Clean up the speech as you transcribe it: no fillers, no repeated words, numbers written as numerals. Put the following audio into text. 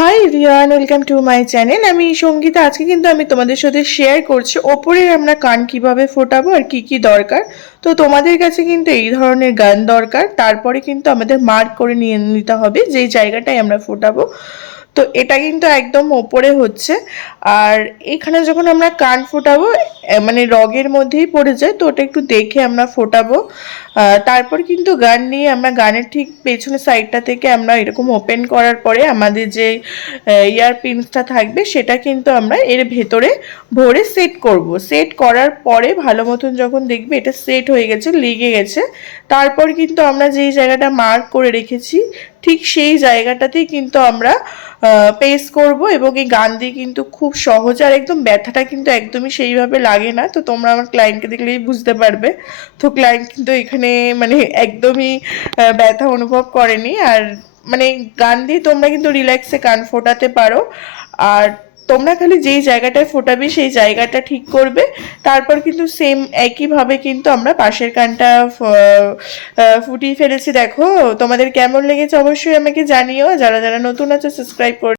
Hi everyone, welcome to my channel. আমি সঙ্গীতা। আজকে কিন্তু আমি তোমাদের সাথে শেয়ার করছি ওপরে আমরা কান কিভাবে ফোটাবো আর কি কি দরকার। তো তোমাদের কাছে কিন্তু এই ধরনের গান দরকার, তারপরে কিন্তু আমাদের মার্ক করে নিয়ে নিতে হবে যেই জায়গাটায় আমরা ফোটাবো। তো এটা কিন্তু একদম ওপরে হচ্ছে। আর এখানে যখন আমরা কান ফোটাবো মানে রগের মধ্যেই পড়ে যায়, তো ওটা একটু দেখে আমরা ফোটাবো। তারপর কিন্তু গান নিয়ে আমরা গানের ঠিক পেছনের সাইডটা থেকে আমরা এরকম ওপেন করার পরে আমাদের যে ইয়ার পিনসটা থাকবে সেটা কিন্তু আমরা এর ভেতরে ভরে সেট করব। সেট করার পরে ভালো মতন যখন দেখবে এটা সেট হয়ে গেছে, লেগে গেছে, তারপর কিন্তু আমরা যেই জায়গাটা মার্ক করে রেখেছি ঠিক সেই জায়গাটাতেই কিন্তু আমরা পেস করব। এবং এই গান দিয়ে কিন্তু খুব সহজ, আর একদম ব্যথাটা কিন্তু একদমই সেইভাবে লাগে না। তো তোমরা আমার ক্লায়েন্টকে দেখলেই বুঝতে পারবে। তো ক্লায়েন্ট কিন্তু এখানে মানে একদমই ব্যথা অনুভব করেনি। আর মানে গান দিয়ে তোমরা কিন্তু রিল্যাক্সে কান ফোটাতে পারো। আর তোমরা খালি যেই জায়গাটায় ফোটাবে সেই জায়গাটা ঠিক করবে। তারপর কিন্তু সেম একইভাবে কিন্তু আমরা পাশের কানটা ফুটিয়ে ফেলেছি। দেখো তোমাদের কেমন লেগেছে অবশ্যই আমাকে জানিও। যারা যারা নতুন আছে সাবস্ক্রাইব করে